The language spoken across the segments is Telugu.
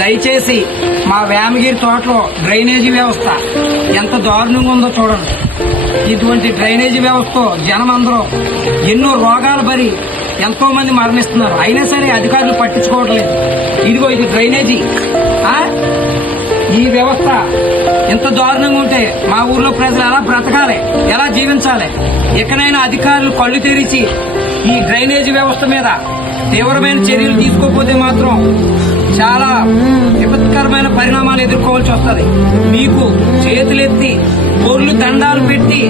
దయచేసి మా వేమగిరి తోటలో డ్రైనేజీ వ్యవస్థ ఎంత దారుణంగా ఉందో చూడండి. ఇటువంటి డ్రైనేజీ వ్యవస్థతో జనం అందరూ ఎన్నో రోగాలు పడి ఎంతో మంది మరణిస్తున్నారు. అయినా సరే అధికారులు పట్టించుకోవట్లేదు. ఇదిగో ఇది డ్రైనేజీ. ఈ వ్యవస్థ ఎంత దారుణంగా ఉంటే మా ఊర్లో ప్రజలు ఎలా బ్రతకాలి, ఎలా జీవించాలి? ఎక్కడైనా అధికారులు కళ్ళు తెరిచి ఈ డ్రైనేజీ వ్యవస్థ మీద తీవ్రమైన చర్యలు తీసుకోకపోతే మాత్రం చాలా విపత్కరమైన పరిణామాలు ఎదుర్కోవాల్సి వస్తుంది. మీకు చేతులెత్తి పొర్లు దండాలు పెట్టి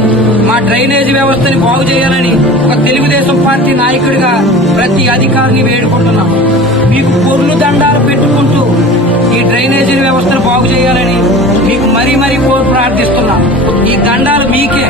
మా డ్రైనేజీ వ్యవస్థని బాగు చేయాలని ఒక తెలుగుదేశం పార్టీ నాయకుడిగా ప్రతి అధికారిని వేడుకుంటున్నాం. మీకు పొర్లు దండాలు పెట్టుకుంటూ ఈ డ్రైనేజీ వ్యవస్థను బాగు చేయాలని మీకు మరీ మరీ ప్రార్థిస్తున్నాం. ఈ దండాలు మీకే.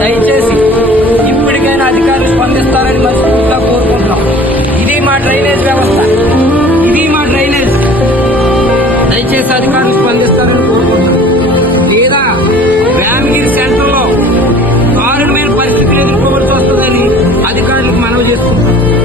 దయచేసి ఇప్పటికైనా అధికారులు స్పందిస్తారని మనస్ఫూర్తిగా కోరుకుంటున్నాం. ఇది మా డ్రైనేజ్ వ్యవస్థ, ఇది మా డ్రైనేజ్. దయచేసి అధికారులు స్పందిస్తారని కోరుకుంటున్నాం. లేదా వేమగిరి సెంటర్లో దారుణమైన పరిస్థితులు ఎదుర్కోవాల్సి వస్తుందని అధికారులకు మనవి చేస్తున్నాం.